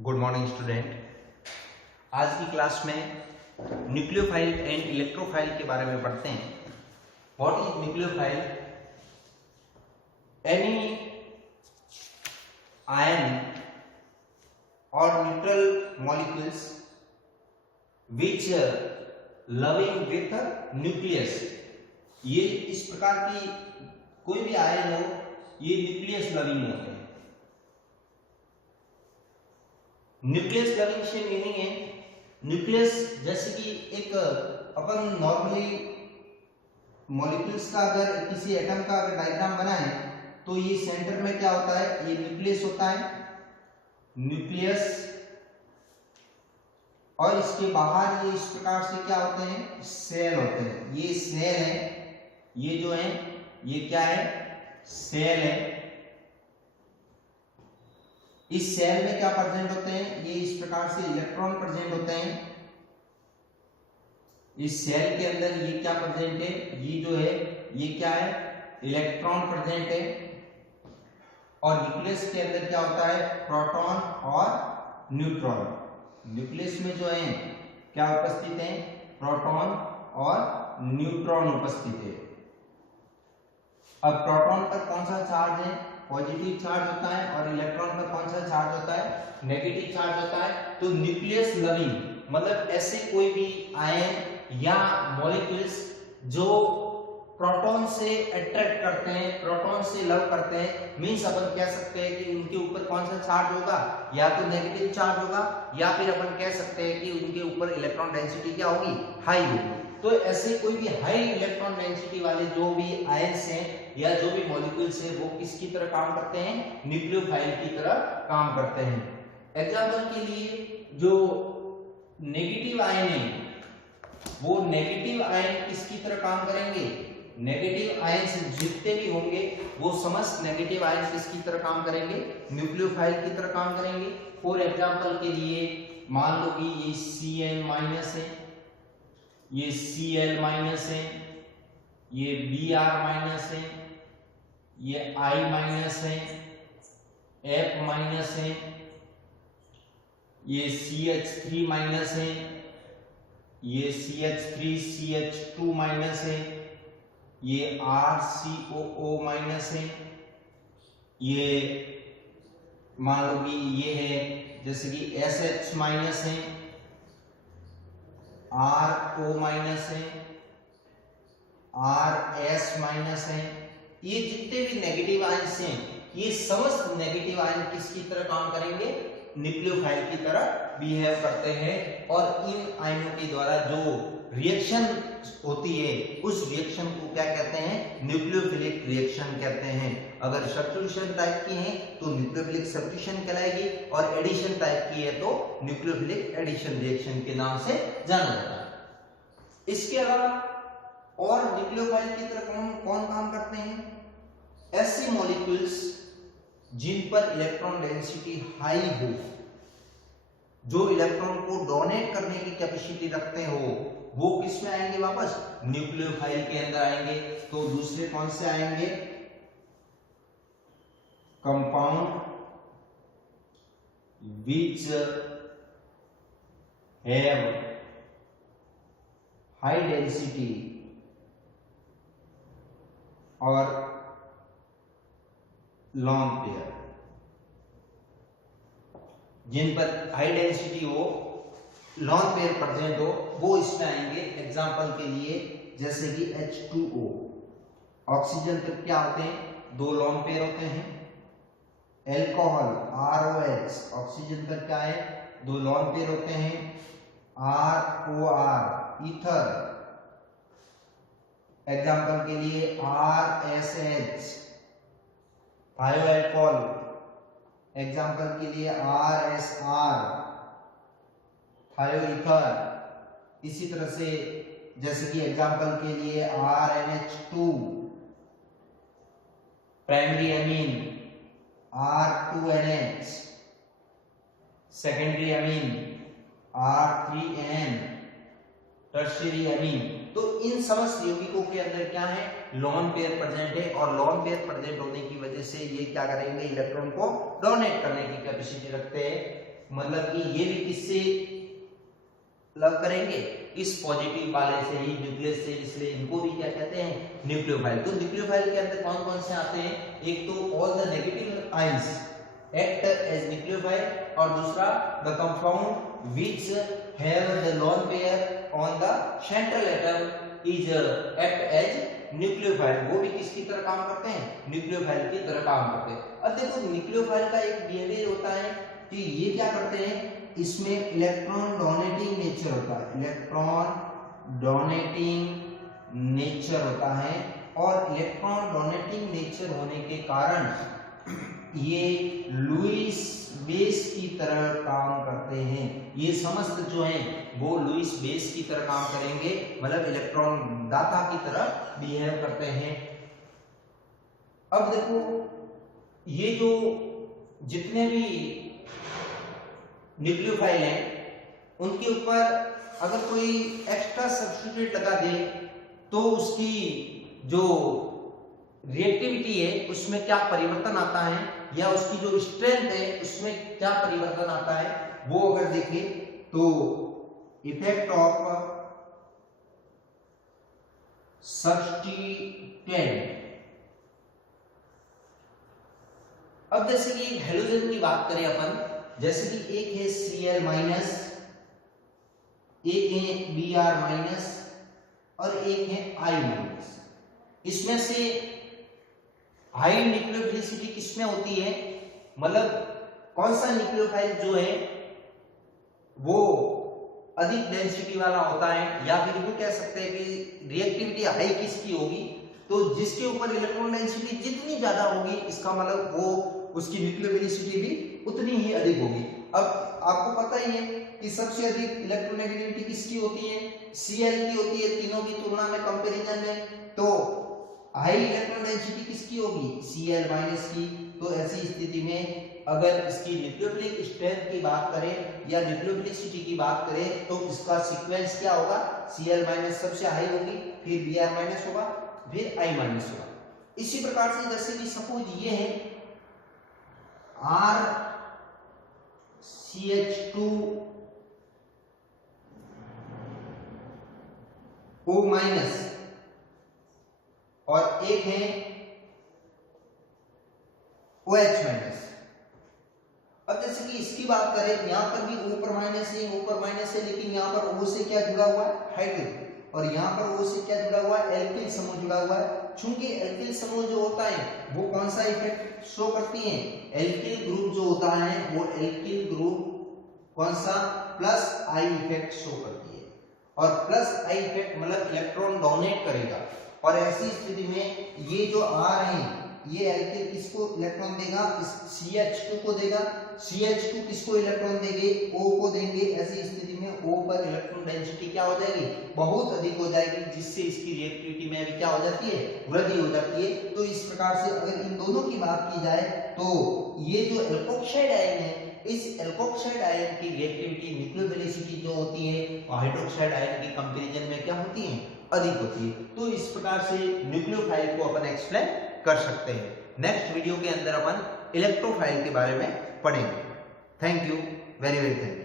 Good morning student. आज की class में न्यूक्लियोफाइल एंड इलेक्ट्रोफाइल के बारे में पढ़ते हैं। What is nucleophile? Any ion और neutral molecules which loving with nucleus. ये इस प्रकार की कोई भी आयन हो, ये न्यूक्लियस लविंग होते हैं। न्यूक्लियस लविंग से मीनिंग है न्यूक्लियस, जैसे कि एक अपन नॉर्मली मॉलिक्यूल्स का अगर किसी एटम का अगर डायग्राम बनाए तो ये सेंटर में क्या होता है, ये न्यूक्लियस होता है, न्यूक्लियस। और इसके बाहर ये इस प्रकार से क्या होते हैं, सेल होते हैं। ये सेल है, ये जो है ये क्या है, सेल है। इस सेल में क्या प्रेजेंट होते हैं, ये इस प्रकार से इलेक्ट्रॉन प्रेजेंट होते हैं। इस सेल के अंदर ये क्या प्रेजेंट है, ये जो है ये क्या है, इलेक्ट्रॉन प्रेजेंट है। और न्यूक्लियस के अंदर क्या होता है, प्रोटॉन और न्यूट्रॉन। न्यूक्लियस में जो है क्या उपस्थित है, प्रोटॉन और न्यूट्रॉन उपस्थित है। अब प्रोटॉन पर कौन सा चार्ज है, पॉजिटिव चार्ज होता है, और इलेक्ट्रॉन पर कौन सा चार्ज होता है, नेगेटिव चार्ज होता है। तो न्यूक्लियस लविंग मतलब ऐसे कोई भी आयन या मॉलिक्यूल्स जो प्रोटॉन से अट्रैक्ट करते हैं, प्रोटॉन से लव करते हैं, मींस अपन कह सकते हैं कि उनके ऊपर कौन सा चार्ज होगा, या तो नेगेटिव चार्ज होगा, या फिर अपन कह सकते हैं कि उनके ऊपर इलेक्ट्रॉन डेंसिटी क्या होगी, हाई होगी। तो ऐसे कोई भी हाई इलेक्ट्रॉन डेंसिटी वाले जो भी आयन्स हैं या जो भी मॉलिक्यूल्स है वो किसकी तरह काम करते हैं, न्यूक्लियोफाइल की तरह काम करते हैं। एग्जांपल के लिए जो नेगेटिव आयन है वो नेगेटिव आयन किसकी तरह काम करेंगे, नेगेटिव आयन्स जितने भी होंगे वो समस्त नेगेटिव आयन्स किसकी तरह काम करेंगे, न्यूक्लियोफाइल की तरह काम करेंगे। फॉर एग्जांपल के लिए मान लो कि ये Cn माइनस है, ये Cl माइनस है, ये Br माइनस है, ये I माइनस है, F माइनस है, ये CH3 माइनस है, ये CH3 CH2 माइनस है, ये RCOO माइनस है, ये मान लो कि ये है जैसे कि SH माइनस है, RO माइनस है, RS माइनस है। ये जितने भी नेगेटिव आयन्स हैं ये समस्त नेगेटिव आयन किसकी तरह काम करेंगे, न्यूक्लियोफाइल की तरह बिहेव करते हैं। और इन आयनों के द्वारा जो रिएक्शन होती है उस रिएक्शन को क्या कहते हैं, न्यूक्लियोफिलिक रिएक्शन कहते हैं। अगर सब्स्टिट्यूशन टाइप की है तो न्यूक्लियोफिलिक सब्स्टिट्यूशन कहलाएगी, और एडिशन टाइप की है तो न्यूक्लियोफिलिक एडिशन रिएक्शन के नाम से जाना जाता है। इसके अलावा और न्यूक्लियोफाइल की तरह कौन कौन काम करते हैं, ऐसे मॉलिक्यूल्स जिन पर इलेक्ट्रॉन डेंसिटी हाई हो, जो इलेक्ट्रॉन को डोनेट करने की कैपेसिटी रखते हो, वो किस में आएंगे, वापस न्यूक्लियोफाइल के अंदर आएंगे। तो दूसरे कौन से आएंगे, compound which have high density और लॉन्ग पेयर। जिन पर हाई डेंसिटी हो, लॉन्ग पेयर प्रेजेंट हो, वो इसमें आएंगे। एग्जांपल के लिए जैसे कि H2O, ऑक्सीजन पर क्या होते हैं, दो लॉन्ग पेयर होते हैं। एल्कोहल ROH, ऑक्सीजन पर क्या है, दो लॉन्ग पेयर होते हैं। ROR, ईथर, एग्जांपल के लिए RSH, थायोएल्कोहल, एग्जांपल के लिए RSR, थायोईथर। इसी तरह से जैसे कि एग्जांपल के लिए RNH2, primary amine R2NH, secondary amine R3N, tertiary amine. तो इन समस्त यौगिकों के अंदर क्या है, लोन पेयर प्रेजेंट है, और लोन पेयर प्रेजेंट होने की वजह से ये क्या करेंगे, इलेक्ट्रॉन को डोनेट करने की कैपेसिटी रखते हैं। मतलब कि ये भी किससे लव करेंगे, इस पॉजिटिव वाले से ही, न्यूक्लियस से, इसलिए इनको भी क्या कहते हैं, न्यूक्लियोफाइल। तो न्यूक्लियोफाइल के अंदर कौन कौन से आते हैं, एक तो all the negative ions act as nucleophile, और दूसरा the compound which have the lone pair on the central atom is act as nucleophile. वो भी किसकी तरह काम करते हैं, न्यूक्लियोफाइल की तरह काम करते हैं। अब देखो न्यूक्लियोफाइल का एक बिहेवियर होता है कि ये क्या करते हैं, इसमें इलेक्ट्रॉन डोनेटिंग नेचर होता है, इलेक्ट्रॉन डोनेटिंग नेचर होता है, और इलेक्ट्रॉन डोनेटिंग नेचर होने के कारण ये लुईस बेस की तरह काम करते हैं। ये समस्त जो हैं वो लुईस बेस की तरह काम करेंगे, मतलब इलेक्ट्रॉन दाता की तरह बिहेव करते हैं। अब देखो ये जो जितने भी न्यूक्लियोफाइल हैं उनके ऊपर अगर कोई एक्स्ट्रा सब्स्टिट्यूट लगा दे तो उसकी जो रिएक्टिविटी है उसमें क्या परिवर्तन आता है, या उसकी जो स्ट्रेंथ है उसमें क्या परिवर्तन आता है, वो अगर देखें तो इफेक्ट ऑफ सब्स्टिट्यूएंट। अब जैसे कि हेलोजन की बात करें अपन, जैसे कि एक है Cl माइनस, एक है Br माइनस, और एक है I माइनस। इसमें से हाई न्यूक्लियोफिलिसिटी किसमें होती है, मतलब कौन सा न्यूक्लियोफाइल जो है वो अधिक डेंसिटी वाला होता है, या फिर वो कह सकते हैं कि रिएक्टिविटी हाई किसकी होगी, तो जिसके ऊपर इलेक्ट्रॉन डेंसिटी जितनी ज्यादा होगी इसका मतलब वो उसकी न्यूक्लियोफिलिसिटी भी उतनी ही अधिक होगी। अब आपको पता ही है कि सबसे अधिक इलेक्ट्रोनेगेटिविटी किसकी होती है, Cl की होती है तीनों की तुलना में, कंपैरिजन में। तो हाई इलेक्ट्रॉन डेंसिटी किसकी होगी, Cl माइनस की। तो ऐसी स्थिति में अगर इसकी न्यूक्लियोफिलिक स्ट्रेंथ की बात करें या न्यूक्लियोफिलिसिटी की बात करें तो इसका सीक्वेंस क्या होगा, Cl माइनस सबसे हाई होगी, फिर Br माइनस होगा, फिर I माइनस होगा। इसी प्रकार से जैसे कि सपोज ये है RCH2O माइनस, और एक है OH माइनस। अब जैसे कि इसकी बात करें, यहां पर भी O पर माइनस है, O पर माइनस है, लेकिन यहां पर O से क्या जुड़ा हुआ है, हाइड्रोजन, और यहां पर O से क्या जुड़ा हुआ है, एल्किल समूह जुड़ा हुआ है। चूंकि एल्किल समूह जो होता है वो कौन सा इफेक्ट शो करती है, एल्किल ग्रुप जो होता है वो एल्किल ग्रुप कौन सा, प्लस आई इफेक्ट शो करती है, और प्लस आई इफेक्ट मतलब इलेक्ट्रॉन डोनेट करेगा। और ऐसी स्थिति में ये जो आ रहे हैं ये एल्किल किसको इलेक्ट्रॉन देगा, इस CH2 को देगा, CH2 किसको इलेक्ट्रॉन देंगे, O को देंगे। ऐसी स्थिति में O पर इलेक्ट्रॉन डेंसिटी क्या हो जाएगी, बहुत अधिक हो जाएगी, जिससे इसकी रिएक्टिविटी में भी क्या हो जाती है, वृद्धि हो जाती है। तो इस प्रकार से अगर इन दोनों की बात की जाए तो ये जो एल्कोक्साइड आयन है, इस एल्कोक्साइड आयन की रिएक्टिविटी न्यूक्लियोफिलिसिटी जो होती है हाइड्रोक्साइड आयन के कंपैरिजन में क्या होती है, अधिक होती है। तो इस प्रकार से न्यूक्लियोफाइल को अपन एक्सप्लेन कर सकते हैं। नेक्स्ट वीडियो के अंदर अपन इलेक्ट्रोफाइल के बारे में पढ़ेंगे। Thank you, very very thank you.